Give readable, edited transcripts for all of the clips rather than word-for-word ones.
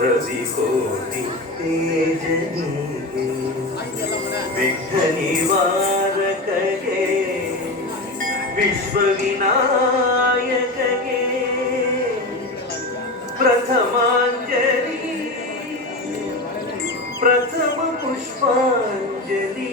ರವಿಕೋಟಿ ತೇಜನಿಗೆ ವಿಘ್ನ ನಿವಾರಕಗೆ ವಿಶ್ವವಿನಾಯಕಗೆ ಪ್ರಥಮಾಂಜಲಿ ಪ್ರಥಮ ಪುಷ್ಪಾಂಜಲಿ.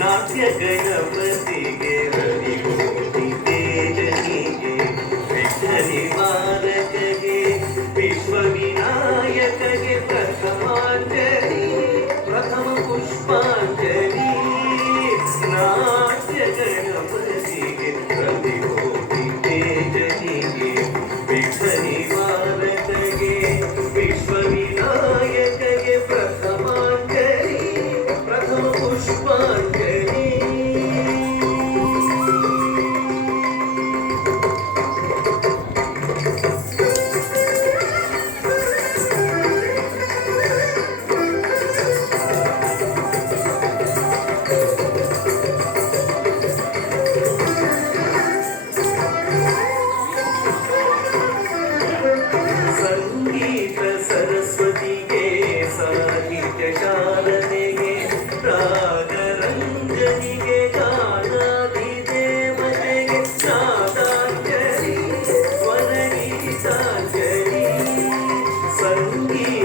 ನಾಟ್ಯ ಗಣಪತಿಗೆ ರವಿಕೋಟಿ ತೇಜನಿಗೆ ವಿಘ್ನ ನಿವಾರಕಗೆ ವಿಶ್ವವಿನಾಯಕಗೆ ಪ್ರಥಮಾಂಜಲಿ ಪ್ರಥಮ ಪುಷ್ಪಾಂಜಲಿ. ನಾಟ್ಯ ಗಣಪತಿಗೆ ರವಿಕೋಟಿ ತೇಜನಿಗೆ ವಿಘ್ನ ನಿವಾರಕಗೆ ವಿಶ್ವವಿನಾಯಕಗೆ ಪ್ರಥಮಾಂಜಲಿ ಪ್ರಥಮ ಪುಷ್ಪಾಂಜಲಿ. ಸಂಗೀತ ಸರಸ್ವತಿಗೆ ಸಾಹಿತ್ಯ ಶಾರದೆಗೆ ರಾಗರಂಜನಿಗೆ ಗಾನಾಧಿದೇವತೆಗೆ ನಾದಾಂಜಲಿ ಸ್ವರಗೀತಾಂಜಲಿ. ಸಂಗೀತ